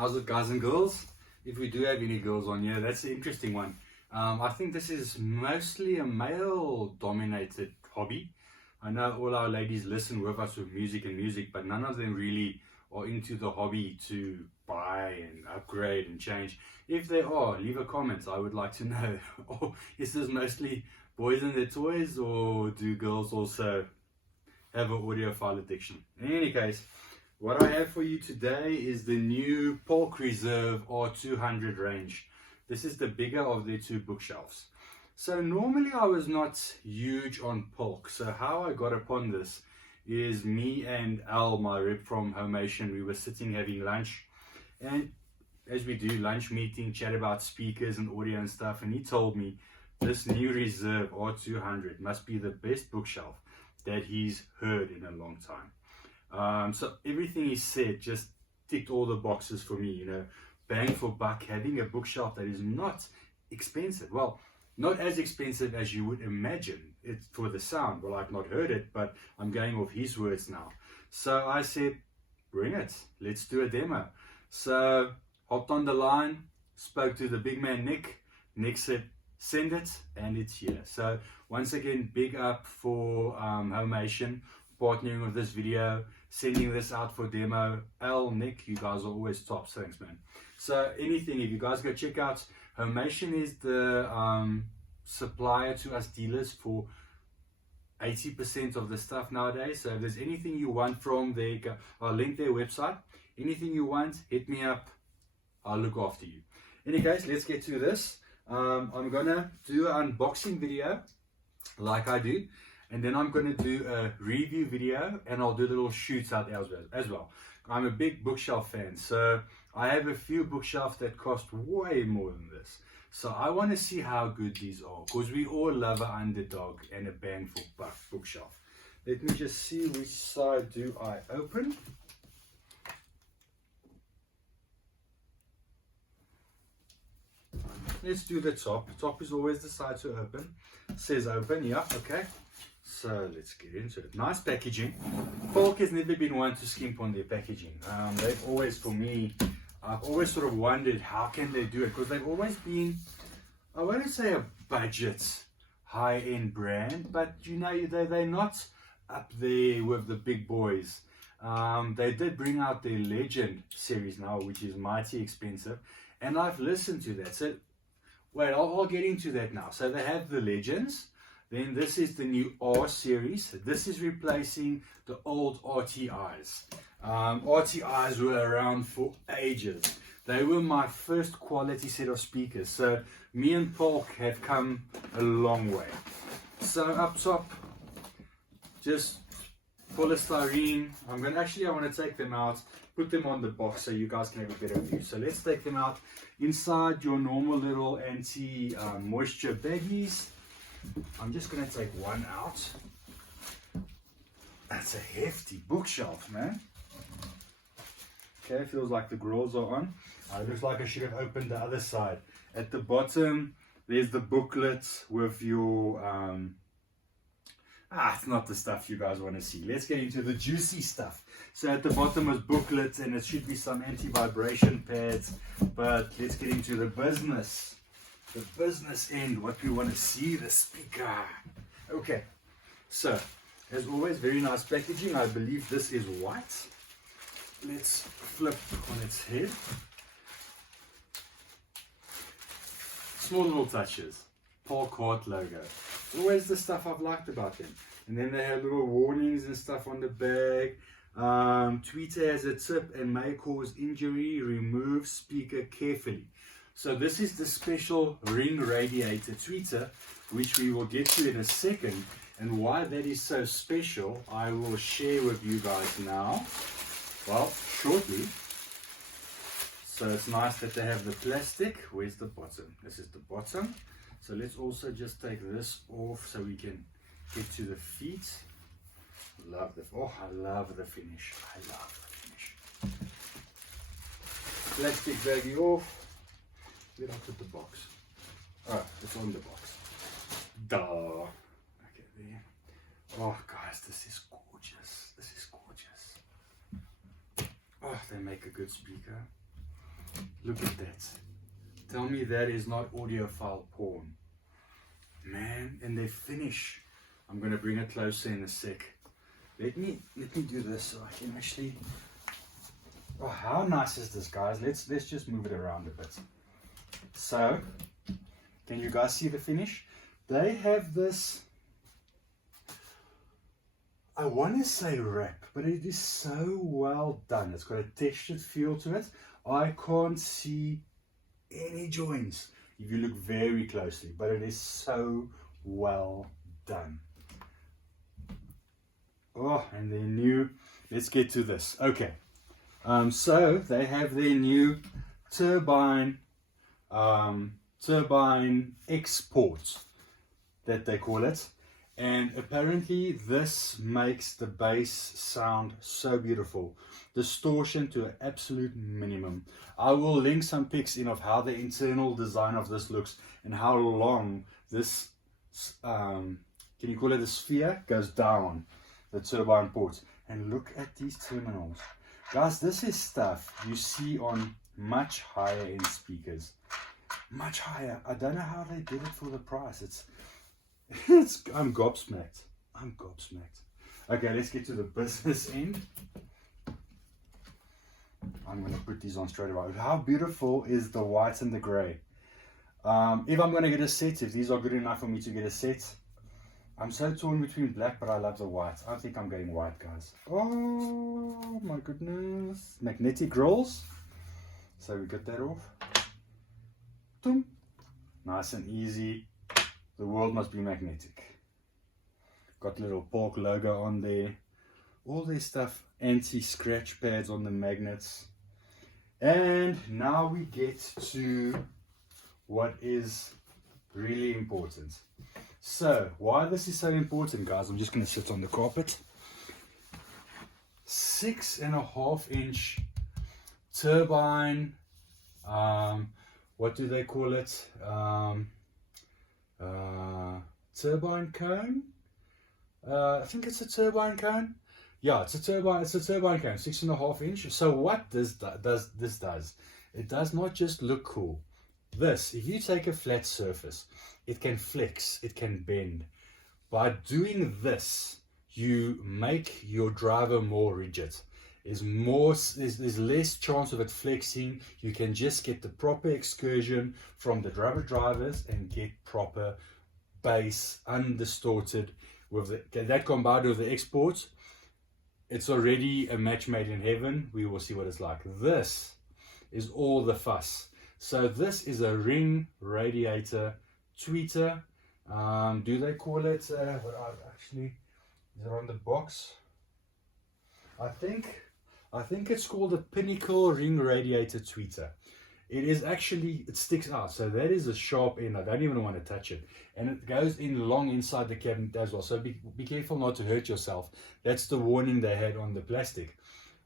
How's it, guys and girls? If we do have any girls on here, that's an interesting one. I think this is mostly a male dominated hobby. I know all our ladies listen with us with music, but none of them really are into the hobby to buy and upgrade and change. If they are, leave a comment. I would like to know. Or is this mostly boys and their toys, or do girls also have an audiophile addiction? In any case, what I have for you today is the new Polk R200 range. This is the bigger of their two bookshelves. So normally I was not huge on Polk. So how I got upon this is me and Al, my rep from Homation, we were sitting having lunch, and as we do lunch meeting, chat about speakers and audio and stuff, and he told me this new Reserve R200 must be the best bookshelf that he's heard in a long time. So everything he said just ticked all the boxes for me, you know, bang for buck, having a bookshelf that is not expensive. Well, not as expensive as you would imagine it for the sound. Well, I've not heard it, but I'm going off his words now. So I said, bring it, let's do a demo. So hopped on the line, spoke to the big man Nick. Nick said, send it, and it's here. So once again, big up for Homation partnering with this video, sending this out for demo. Al, Nick, you guys are always tops. Thanks, man. So anything, if you guys go check out, Homation is the supplier to us dealers for 80% of the stuff nowadays. So if there's anything you want from there, I'll link their website. Anything you want, hit me up. I'll look after you. Any case, let's get to this. I'm gonna do an unboxing video like I do, and then I'm going to do a review video, and I'll do a little shootout as well. I'm a big bookshelf fan, so I have a few bookshelves that cost way more than this. So I want to see how good these are, because we all love an underdog and a bang for buck bookshelf. Let me just see, which side do I open? Let's do the top. Top is always the side to open. It says open, yeah, okay. So let's get into it. Nice packaging. Polk has never been one to skimp on their packaging. They've always, for me, I've always sort of wondered how can they do it, because they've always been, I won't say a budget high-end brand, but you know, they're not up there with the big boys. They did bring out their Legend series now, which is mighty expensive, and I've listened to that. So wait, I'll get into that now. So they have the Legends. Then this is the new R series. This is replacing the old RTIs. RTIs were around for ages. They were my first quality set of speakers. So me and Polk have come a long way. So up top, just polystyrene. I want to take them out, put them on the box so you guys can have a better view. So let's take them out. Inside your normal little anti-moisture baggies. I'm just going to take one out. That's a hefty bookshelf, man. Okay, feels like the grills are on. It looks like I should have opened the other side. At the bottom, there's the booklet with your... it's not the stuff you guys want to see. Let's get into the juicy stuff. So at the bottom is booklets, and it should be some anti-vibration pads. But let's get into the business. The business end, what we want to see, the speaker. Okay, so as always, very nice packaging. I believe this is white. Let's flip on its head. Small little touches. Polk Heart logo. Always the stuff I've liked about them. And then they have little warnings and stuff on the bag. Tweeter has a tip and may cause injury. Remove speaker carefully. So this is the special ring radiator tweeter, which we will get to in a second. And why that is so special, I will share with you guys now. Well, shortly. So it's nice that they have the plastic. Where's the bottom? This is the bottom. So let's also just take this off so we can get to the feet. I love the finish. Plastic baggie off. Where did I put the box? Oh, it's on the box. Duh. Okay, there. Oh, guys, this is gorgeous. This is gorgeous. Oh, they make a good speaker. Look at that. Tell me that is not audiophile porn. Man, and they finish. I'm going to bring it closer in a sec. Let me do this so I can actually... Oh, how nice is this, guys? Let's just move it around a bit. So, can you guys see the finish? They have this, I want to say wrap, but it is so well done. It's got a textured feel to it. I can't see any joints if you look very closely, but it is so well done. Oh, and their new, let's get to this. Okay, so they have their new turbine export, that they call it, and apparently this makes the bass sound so beautiful. Distortion to an absolute minimum. I will link some pics in of how the internal design of this looks and how long this can you call it a sphere, goes down the turbine ports. And look at these terminals, guys. This is stuff you see on much higher end speakers, much higher. I don't know how they did it for the price. I'm gobsmacked. Okay, let's get to the business end. I'm going to put these on straight away. How beautiful is the white and the gray? If I'm going to get a set, if these are good enough for me to get a set, I'm so torn between black, but I love the white. I think I'm getting white, guys. Oh my goodness. Magnetic grills. So we got that off. Boom. Nice and easy. The world must be magnetic. Got the little Polk logo on there. All this stuff. Anti-scratch pads on the magnets. And now we get to what is really important. So, why this is so important, guys, I'm just going to sit on the carpet. 6.5 inch turbine, what do they call it? Turbine cone? I think it's a turbine cone. Yeah, it's a turbine cone, 6.5 inch. So what this does, it does not just look cool. This, if you take a flat surface, it can flex, it can bend. By doing this, you make your driver more rigid. There's less chance of it flexing. You can just get the proper excursion from the rubber drivers and get proper bass, undistorted. With that combined with the exports, it's already a match made in heaven. We will see what it's like. This is all the fuss. So this is a ring radiator tweeter. Do they call it, actually, is it on the box? I think it's called a Pinnacle ring radiator tweeter. It is actually, it sticks out. So that is a sharp end. I don't even want to touch it. And it goes in long inside the cabinet as well. So be careful not to hurt yourself. That's the warning they had on the plastic.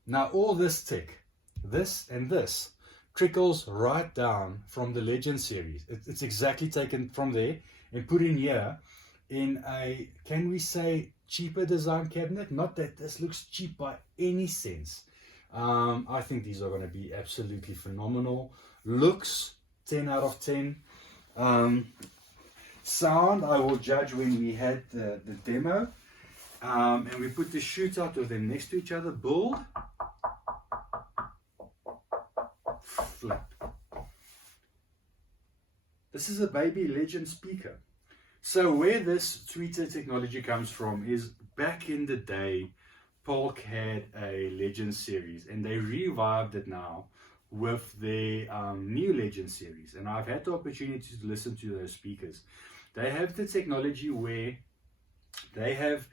Now all this tech, this and this, trickles right down from the Legend series. It's exactly taken from there and put in here in a, can we say, cheaper design cabinet? Not that this looks cheap by any sense. I think these are going to be absolutely phenomenal. Looks, 10 out of 10. Sound, I will judge when we had the demo. And we put the shootout of them next to each other. Build. Flip. This is a baby Legend speaker. So where this tweeter technology comes from is back in the day, Polk had a Legend series and they revived it now with their new Legend series. And I've had the opportunity to listen to those speakers. They have the technology where they have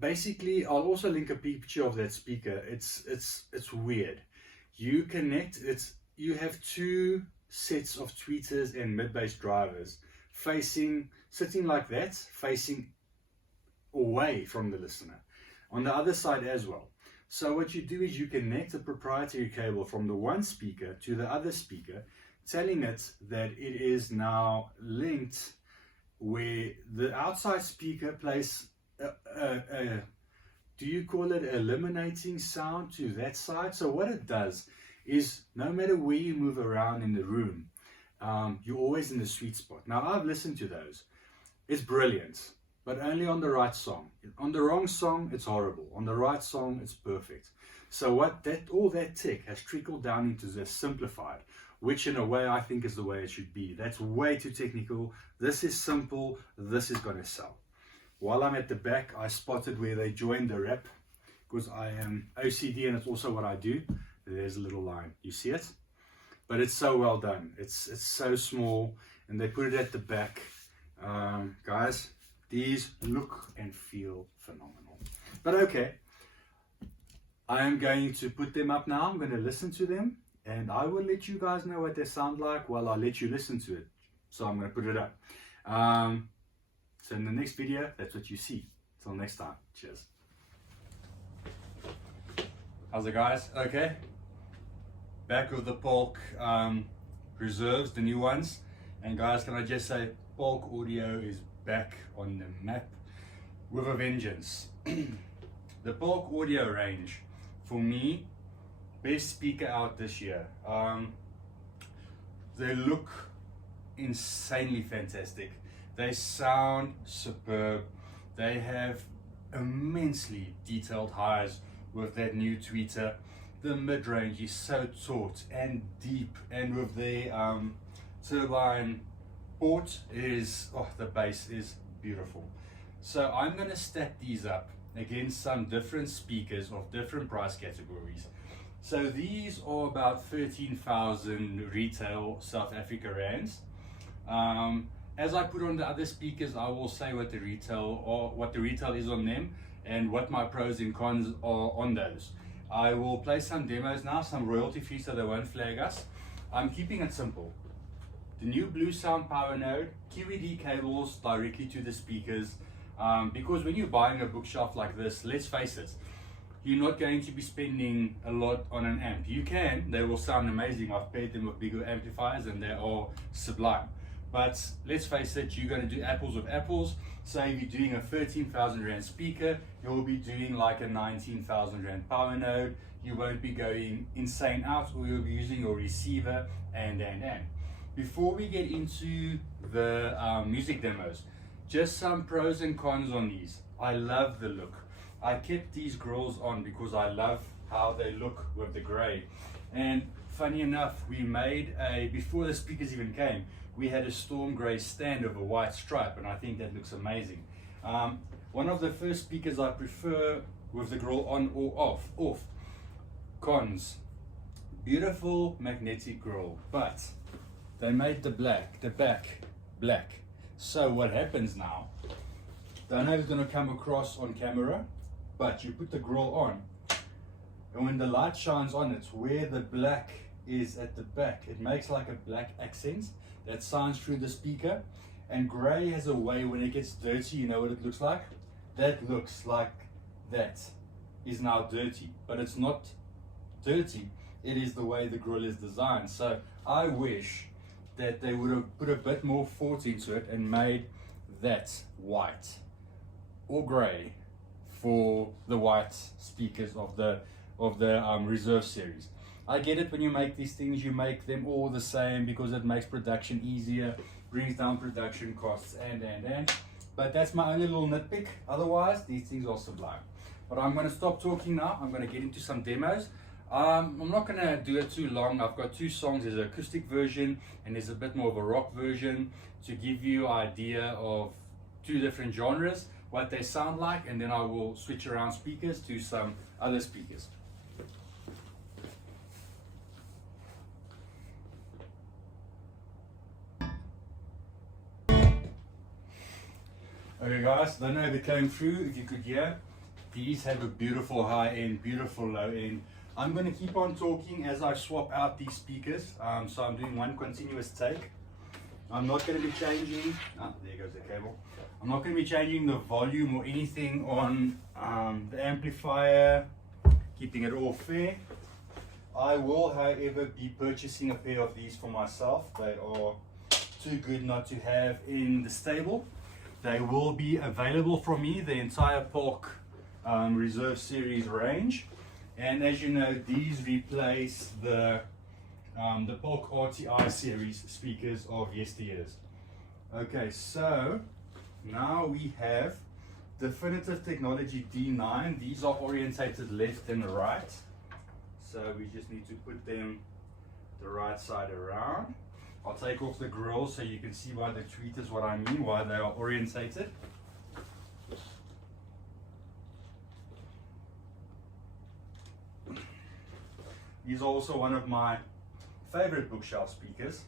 basically, I'll also link a picture of that speaker. It's weird. You connect, you have two sets of tweeters and mid-bass drivers sitting like that, facing away from the listener. On the other side as well. So what you do is you connect a proprietary cable from the one speaker to the other speaker, telling it that it is now linked where the outside speaker plays do you call it eliminating sound to that side? So what it does is no matter where you move around in the room, you're always in the sweet spot. Now, I've listened to those. It's brilliant, but only on the right song. On the wrong song, it's horrible. On the right song, it's perfect. So all that tech has trickled down into this simplified, which in a way I think is the way it should be. That's way too technical. This is simple. This is going to sell. While I'm at the back, I spotted where they joined the wrap, because I am OCD and it's also what I do. There's a little line. You see it? But it's so well done. It's so small, and they put it at the back. Guys, these look and feel phenomenal. But okay, I am going to put them up now. I'm going to listen to them, and I will let you guys know what they sound like while I let you listen to it. So I'm going to put it up. So in the next video, that's what you see. Till next time. Cheers. How's it, guys? Okay. Back with the Polk Reserves, the new ones. And guys, can I just say, Polk Audio is back on the map with a vengeance. The Polk Audio range, for me, best speaker out this year. They look insanely fantastic. They sound superb. They have immensely detailed highs with that new tweeter. The mid-range is so taut and deep, and with the turbine port is, the bass is beautiful. So I'm going to stack these up against some different speakers of different price categories. So these are about 13,000 retail South Africa rands. As I put on the other speakers, I will say what the retail is on them and what my pros and cons are on those. I will play some demos now, some royalty free, so they won't flag us. I'm keeping it simple. The new Blue Sound power node, QED cables directly to the speakers, because when you're buying a bookshelf like this, let's face it, you're not going to be spending a lot on an amp. You can, they will sound amazing. I've paired them with bigger amplifiers and they are sublime. But let's face it, you're going to do apples with apples. So if you're doing a 13,000 Rand speaker, you'll be doing like a 19,000 Rand power node. You won't be going insane out, or you'll be using your receiver and. Before we get into the music demos, just some pros and cons on these. I love the look. I kept these grills on because I love how they look with the gray. And funny enough, we made before the speakers even came, we had a storm gray stand of a white stripe, and I think that looks amazing. One of the first speakers I prefer with the grill on or off. Cons. Beautiful magnetic grill, but they made the back black. So what happens now, don't know if it's going to come across on camera, but you put the grill on, and when the light shines on it, where the black is at the back, it makes like a black accent that shines through the speaker. And gray has a way, when it gets dirty, you know what it looks like? That looks like that is now dirty, but it's not dirty. It is the way the grill is designed. So I wish that they would have put a bit more thought into it and made that white or gray for the white speakers of the Reserve series. I get it, when you make these things, you make them all the same because it makes production easier, brings down production costs, and. But that's my only little nitpick. Otherwise, these things are sublime. But I'm going to stop talking now. I'm going to get into some demos. I'm not going to do it too long. I've got two songs. There's an acoustic version and there's a bit more of a rock version to give you an idea of two different genres, what they sound like, and then I will switch around speakers to some other speakers. Okay guys, don't know if it came through, if you could hear. These have a beautiful high end, beautiful low end. I'm going to keep on talking as I swap out these speakers. So I'm doing one continuous take. I'm not going to be changing, there goes the cable. I'm not going to be changing the volume or anything on the amplifier, keeping it all fair. I will, however, be purchasing a pair of these for myself. They are too good not to have in the stable. They will be available from me, the entire Polk Reserve series range. And as you know, these replace the Polk R200 series speakers of yesteryears. Okay, so now we have Definitive Technology D9. These are orientated left and right. So we just need to put them the right side around. I'll take off the grill so you can see why the tweeters, what I mean, why they are orientated. These are also one of my favorite bookshelf speakers.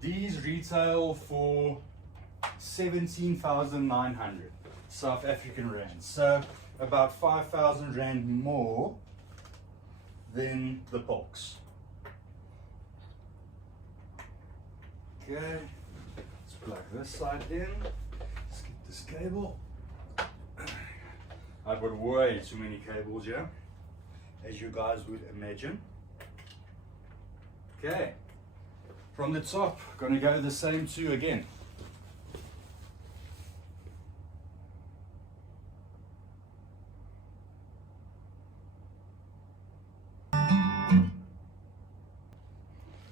These retail for 17,900 South African rand, so about 5,000 rand more than the Polks. Okay, let's plug this side in. Let's get this cable. I've got way too many cables here, as you guys would imagine. Okay, from the top, gonna go the same two again.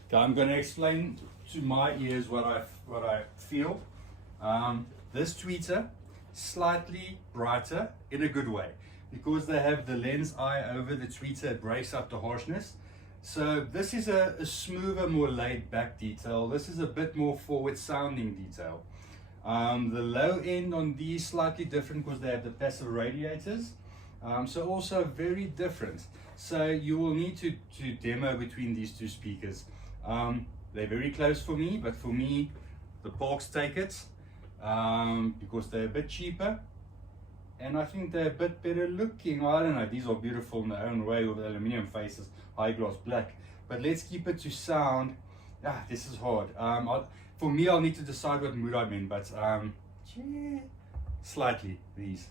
Okay, I'm gonna explain to my ears what I feel. This tweeter, slightly brighter in a good way, because they have the lens eye over the tweeter, it breaks up the harshness. So this is a smoother, more laid back detail. This is a bit more forward sounding detail. The low end on these slightly different because they have the passive radiators, so also very different. So you will need to demo between these two speakers. They're very close for me, but for me the Polks take it because they're a bit cheaper, and I think they're a bit better looking. I don't know, these are beautiful in their own way with aluminium faces, high gloss black, but let's keep it to sound. This is hard. For me, I'll need to decide what mood I'm in, but slightly these.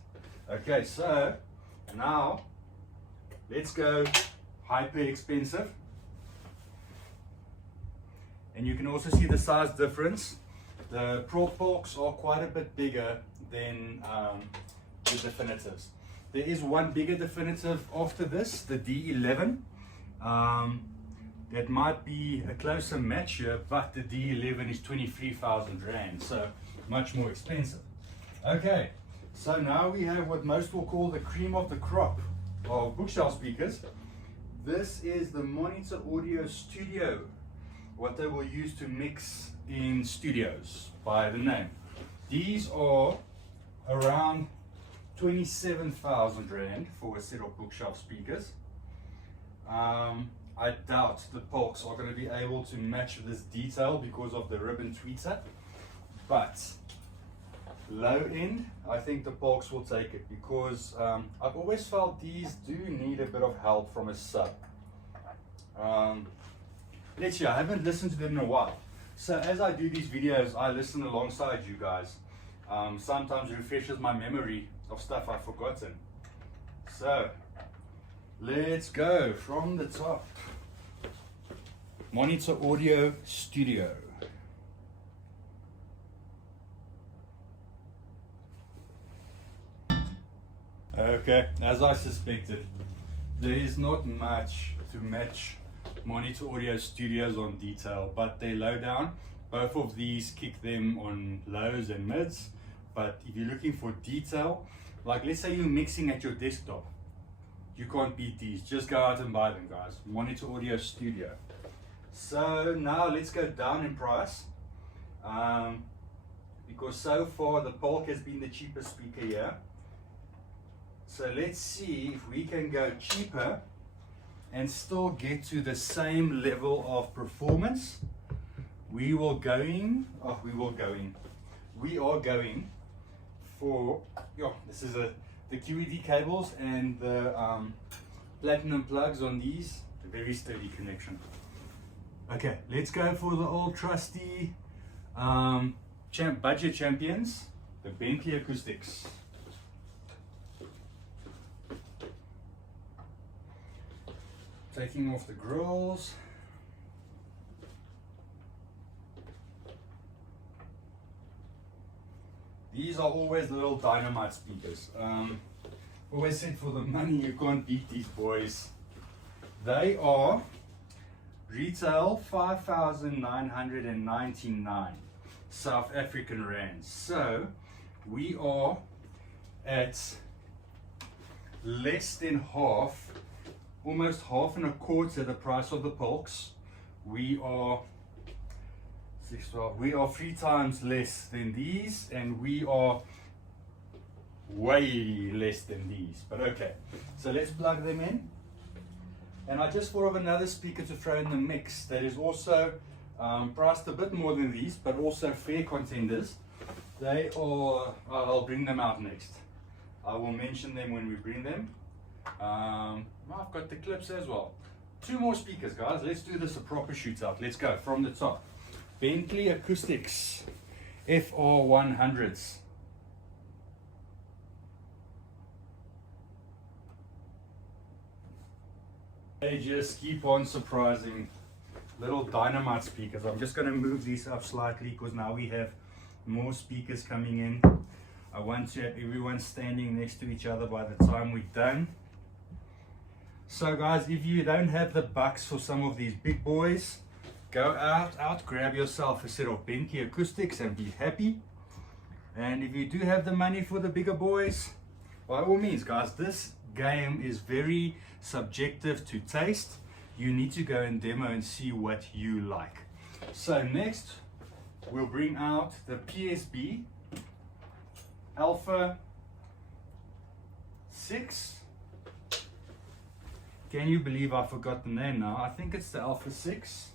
Okay, so now let's go hyper expensive, and you can also see the size difference. The Pro Polks are quite a bit bigger than the Definitives. There is one bigger Definitive after this, the D11. That might be a closer match here, but the D11 is 23,000 rand, so much more expensive. Okay, so now we have what most will call the cream of the crop of bookshelf speakers. This is the Monitor Audio Studio, what they will use to mix in studios by the name. These are around 27,000 rand for a set of bookshelf speakers. I doubt the Polks are going to be able to match this detail because of the ribbon tweeter, but low end, I think the Polks will take it, because I've always felt these do need a bit of help from a sub. Let's see, I haven't listened to them in a while, so as I do these videos I listen alongside you guys. Sometimes it refreshes my memory of stuff I've forgotten. So let's go from the top. Monitor Audio Studio. Okay, as I suspected, there is not much to match Monitor Audio Studios on detail, but they're low down. Both of these kick them on lows and mids, but if you're looking for detail, like let's say you're mixing at your desktop, you can't beat these. Just go out and buy them, guys. Monitor Audio Studio. So now let's go down in price, because so far the Polk has been the cheapest speaker here. So let's see if we can go cheaper and still get to the same level of performance. We are going for, this is the QED cables and the platinum plugs on these, a very sturdy connection. Okay, let's go for the old trusty budget champions, the Bentley Acoustics. Taking off the grills. These are always little dynamite speakers. Always said for the money you can't beat these boys. They are retail 5,999 South African rands. So we are at less than half, almost half and a quarter the price of the Polks. We are 3 times less than these, and we are way less than these. But okay, so let's plug them in. And I just thought of another speaker to throw in the mix that is also priced a bit more than these, but also fair contenders. They are, I'll bring them out next. I will mention them when we bring them. I've got the clips as well. 2 more speakers, guys. Let's do this a proper shootout. Let's go from the top. Bentley Acoustics FR100s. They just keep on surprising. Little dynamite speakers. I'm just going to move these up slightly because now we have more speakers coming in. I want to have everyone standing next to each other by the time we're done. So guys, if you don't have the bucks for some of these big boys, go out, grab yourself a set of Bentley Acoustics and be happy. And if you do have the money for the bigger boys, by all means, guys, this game is very subjective to taste. You need to go and demo and see what you like. So next, we'll bring out the PSB Alpha 6. Can you believe I forgot the name now? I think it's the Alpha 6.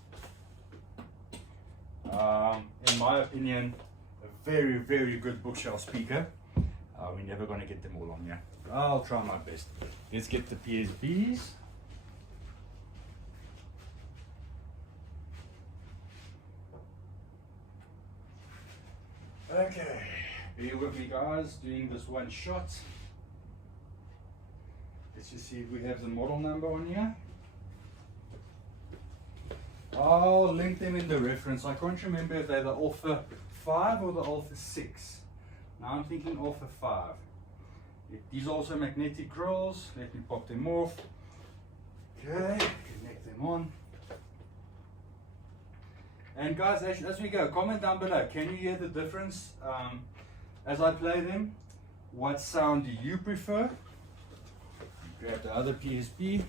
In my opinion, a very, very good bookshelf speaker. We're never going to get them all on here. I'll try my best. Let's get the PSBs. Okay, bear with me, guys, doing this one shot. Let's just see if we have the model number on here. I'll link them in the reference. I can't remember if they're the Alpha 5 or the Alpha 6. Now I'm thinking Alpha 5. These are also magnetic grills. Let me pop them off. Okay, connect them on. And guys, as we go, comment down below. Can you hear the difference as I play them? What sound do you prefer? Grab the other PSB.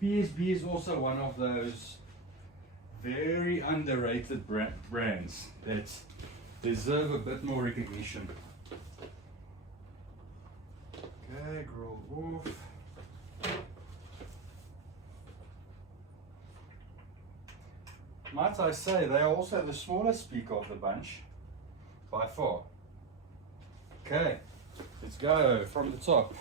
PSB is also one of those very underrated brands that deserve a bit more recognition. Okay, grill off. Might I say, they are also the smallest speaker of the bunch, by far. Okay, let's go from the top.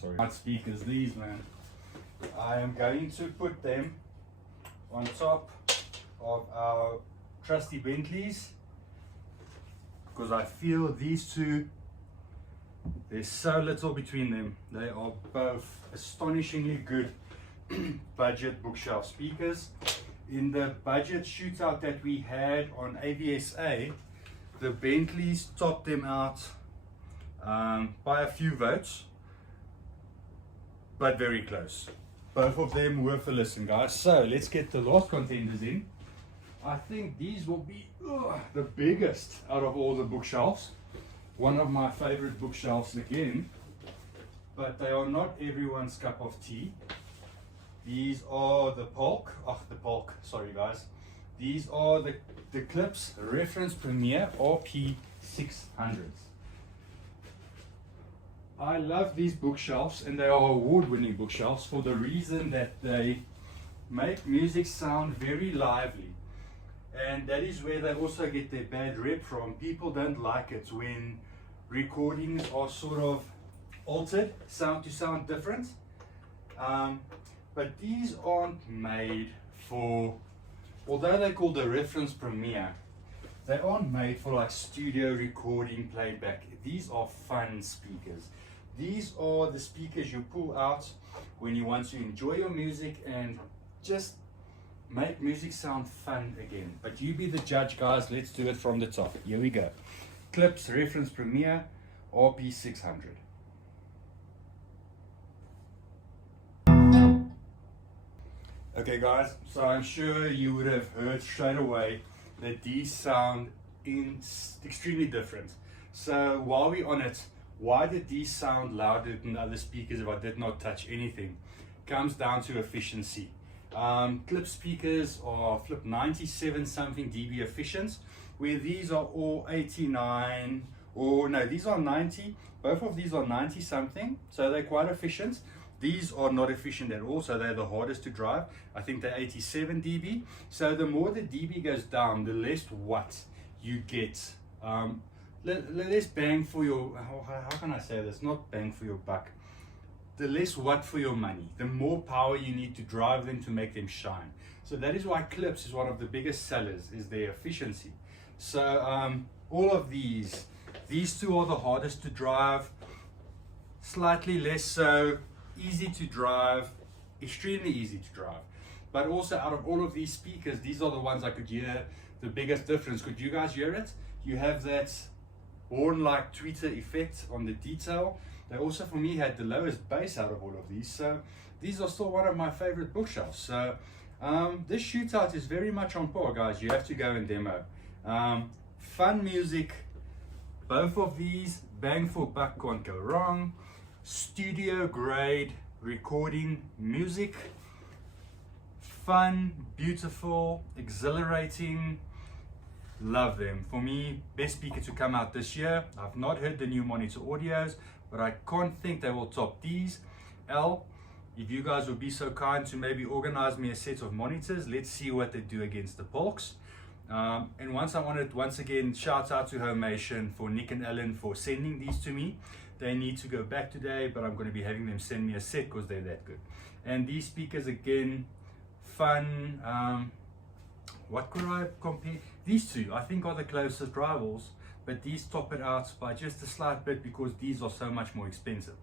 Sorry. What speakers these, man? I am going to put them on top of our trusty Bentleys because I feel these two, there's so little between them. They are both astonishingly good budget bookshelf speakers. In the budget shootout that we had on AVSA, the Bentleys topped them out by a few votes, but very close. Both of them worth a listen, guys. So let's get the last contenders in. I think these will be the biggest out of all the bookshelves. One of my favorite bookshelves again, but they are not everyone's cup of tea. These are the Polk, sorry guys. These are the Clips Reference Premier RP600s. I love these bookshelves, and they are award-winning bookshelves for the reason that they make music sound very lively. And that is where they also get their bad rep from. People don't like it when recordings are sort of altered, sound to sound different. But these aren't made for, although they're called the Reference Premier, they aren't made for like studio recording playback. These are fun speakers. These are the speakers you pull out when you want to enjoy your music and just make music sound fun again. But you be the judge, guys. Let's do it from the top. Here we go. Clips, reference Premiere, RP600. Okay guys, so I'm sure you would have heard straight away that these sound extremely different. So while we're on it, why did these sound louder than other speakers if I did not touch anything? Comes down to efficiency. Clip speakers are flip 97 something dB efficient, where these are all 89, or no, these are 90. Both of these are 90 something, so they're quite efficient. These are not efficient at all, so they're the hardest to drive. I think they're 87 dB. So the more the dB goes down, the less watt you get. Less bang for your, how can I say this? Not bang for your buck. The less watt for your money. The more power you need to drive them to make them shine. So that is why clips is one of the biggest sellers, is their efficiency. So all of these two are the hardest to drive. Slightly less so. Easy to drive, extremely easy to drive. But also out of all of these speakers, these are the ones I could hear the biggest difference. Could you guys hear it? You have that horn-like tweeter effect on the detail. They also, for me, had the lowest bass out of all of these. So these are still one of my favorite bookshelves. So this shootout is very much on par, guys. You have to go and demo. Fun music. Both of these, bang for buck, can't go wrong. Studio grade recording music, fun, beautiful, exhilarating. Love them. For me, best speaker to come out this year. I've not heard the new monitor audios, but I can't think they will top these. If you guys would be so kind to maybe organize me a set of monitors, let's see what they do against the Polks. And once again, shout out to Homation, for Nick and Ellen, for sending these to me. They need to go back today, but I'm going to be having them send me a set because they're that good. And these speakers, again, fun. What could I compare? These two, I think, are the closest rivals, but these top it out by just a slight bit because these are so much more expensive.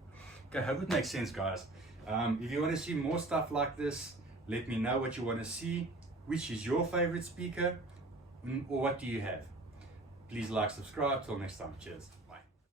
Okay, I hope it makes sense, guys. If you want to see more stuff like this, let me know what you want to see. Which is your favorite speaker, or what do you have? Please like, subscribe. Till next time. Cheers.